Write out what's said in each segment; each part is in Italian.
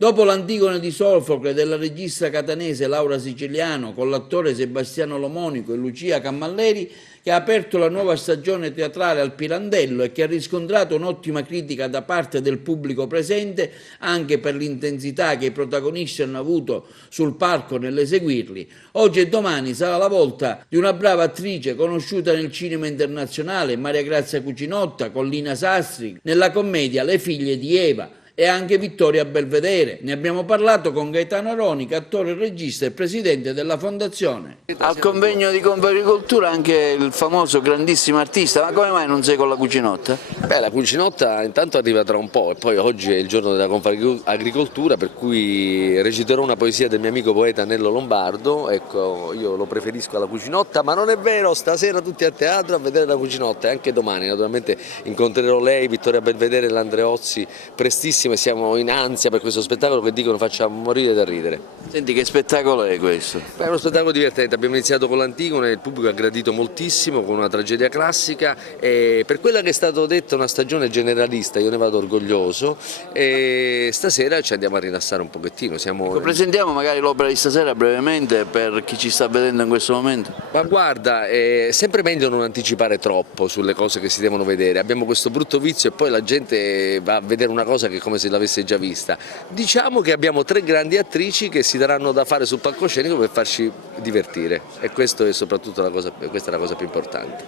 Dopo l'Antigone di Sofocle della regista catanese Laura Siciliano con l'attore Sebastiano Lomonico e Lucia Cammalleri, che ha aperto la nuova stagione teatrale al Pirandello e che ha riscontrato un'ottima critica da parte del pubblico presente anche per l'intensità che i protagonisti hanno avuto sul palco nell'eseguirli, oggi e domani sarà la volta di una brava attrice conosciuta nel cinema internazionale, Maria Grazia Cucinotta, con Lina Sastri, nella commedia Le figlie di Eva, e anche Vittoria Belvedere. Ne abbiamo parlato con Gaetano Aronica, attore, regista e presidente della fondazione. Al convegno di Confagricoltura anche il famoso grandissimo artista, ma come mai non sei con la Cucinotta? Beh, la Cucinotta intanto arriva tra un po' e poi oggi è il giorno della Confagricoltura, per cui reciterò una poesia del mio amico poeta Nello Lombardo. Ecco, io lo preferisco alla Cucinotta, ma non è vero, stasera tutti a teatro a vedere la Cucinotta e anche domani naturalmente incontrerò lei, Vittoria Belvedere e l'Andreozzi prestissimo e siamo in ansia per questo spettacolo che dicono faccia morire da ridere. Senti, che spettacolo è questo? Beh, è uno spettacolo divertente, abbiamo iniziato con l'Antigone, il pubblico ha gradito moltissimo con una tragedia classica e per quella che è stato detto una stagione generalista io ne vado orgoglioso e stasera ci andiamo a rilassare un pochettino. Ecco, presentiamo magari l'opera di stasera brevemente per chi ci sta vedendo in questo momento. Ma guarda, è sempre meglio non anticipare troppo sulle cose che si devono vedere, abbiamo questo brutto vizio e poi la gente va a vedere una cosa che è come se l'avesse già vista. Diciamo che abbiamo 3 grandi attrici che si daranno da fare sul palcoscenico per farci divertire e questo è soprattutto questa è la cosa più importante.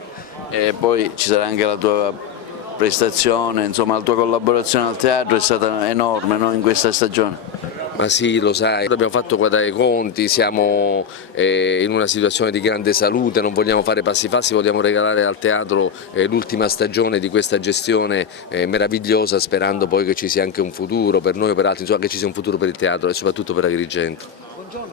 E poi ci sarà anche la tua prestazione, insomma la tua collaborazione al teatro è stata enorme, no, in questa stagione. Ma sì, lo sai, abbiamo fatto quadrare i conti, siamo in una situazione di grande salute, non vogliamo fare passi falsi, vogliamo regalare al teatro l'ultima stagione di questa gestione meravigliosa, sperando poi che ci sia anche un futuro per noi o per altri, insomma che ci sia un futuro per il teatro e soprattutto per Agrigento.